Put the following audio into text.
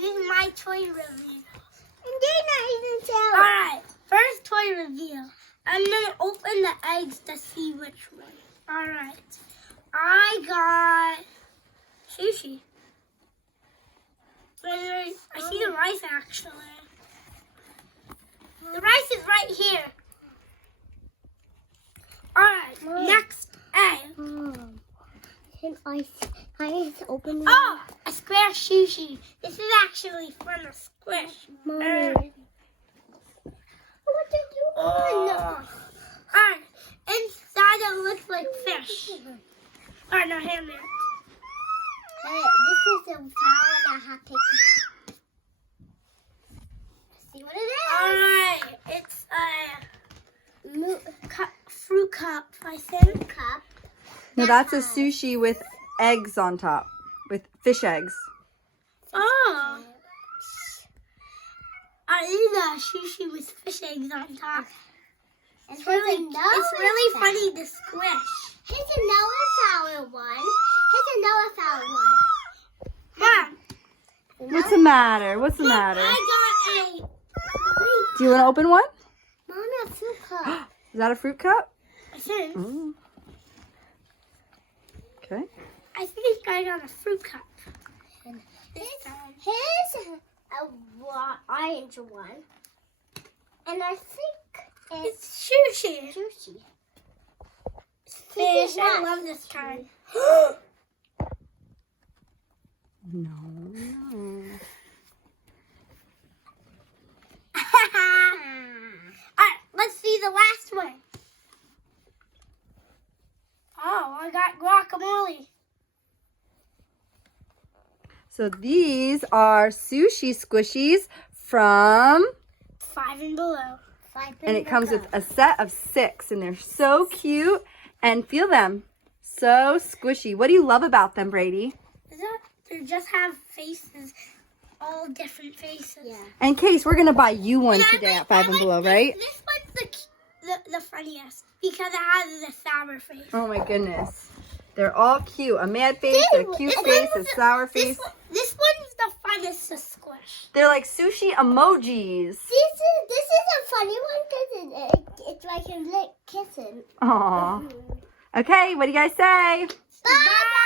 this is my toy review. And they're not even selling. Alright, first toy review. I'm gonna open the eggs to see which one. Alright. I got sushi. I see the rice actually. The rice is right here. Alright, next egg. Can I open it? Oh, a square sushi. This is actually from a squish. Mommy. What did you want? Alright, inside it looks like fish. Alright, now hand me. This is a towel I have to pick. See what it is? Alright, it's a fruit cup, I think. Cup. No, that's a sushi with eggs on top, with fish eggs. Oh. I eat a sushi with fish eggs on top. It's really funny to squish. Here's another flower one. Here's another flower one. Mom, What's the matter? What's the matter? I got a Do you want to open one? Mommy, a fruit cup. Is that a fruit cup? I think. Mm. Okay. I think I got a fruit cup. This time. Here's a orange one. And I think It's sushi. sushi. Fish. I love this kind. No. Alright, let's see the last one. Oh, I got guacamole. So these are sushi squishies from, 5 and below. and it comes with a set of 6, and they're so cute. And feel them, so squishy. What do you love about them, Brady? They just have faces, all different faces. Yeah. And Case, we're gonna buy you one And I today like- at 5 and I like below, this- right? This one's the funniest because it has the sour face. Oh my goodness. They're all cute. A mad face, a cute This face, a one's sour face. This one's the funnest to squish. They're like sushi emojis. This is a funny one because it's like a lick kissing. Aww. Okay, what do you guys say? Bye.